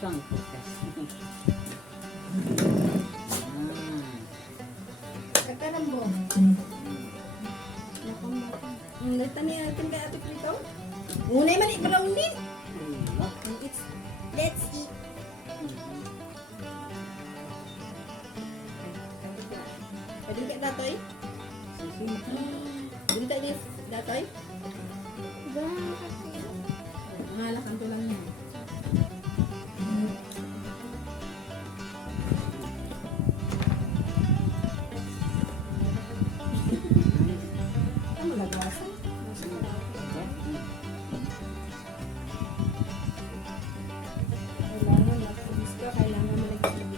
kosong putas. Kakarambong. Nalita niya natin kay Ate Prito. Unay mali brownie. Let's eat. Pwede ka datoy? Pwede ka datoy? Mahalakan ko lang yan. Malagasan. Kailangan mag-focus ka, kailangan malagyan.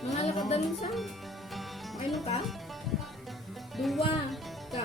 Mga lakadanin sa ano ka? Dua ka.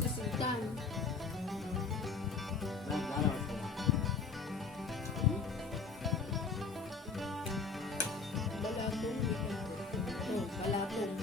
Sasitan. Balatong. Balatong.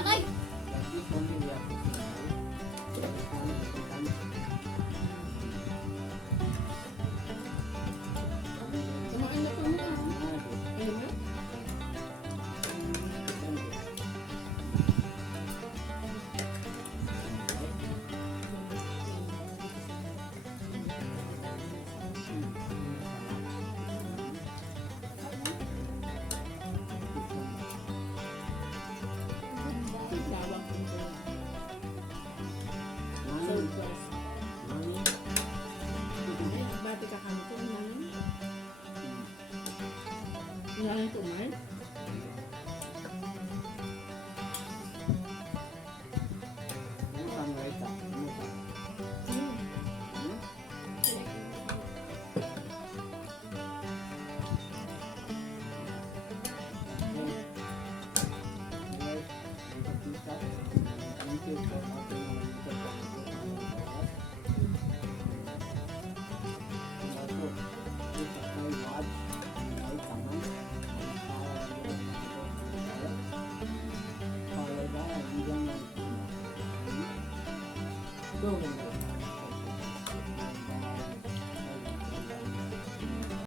Aray! Kumain na po mo. Ayun na. Bati ka kami ko namin. Ngayon tumal. Go, go.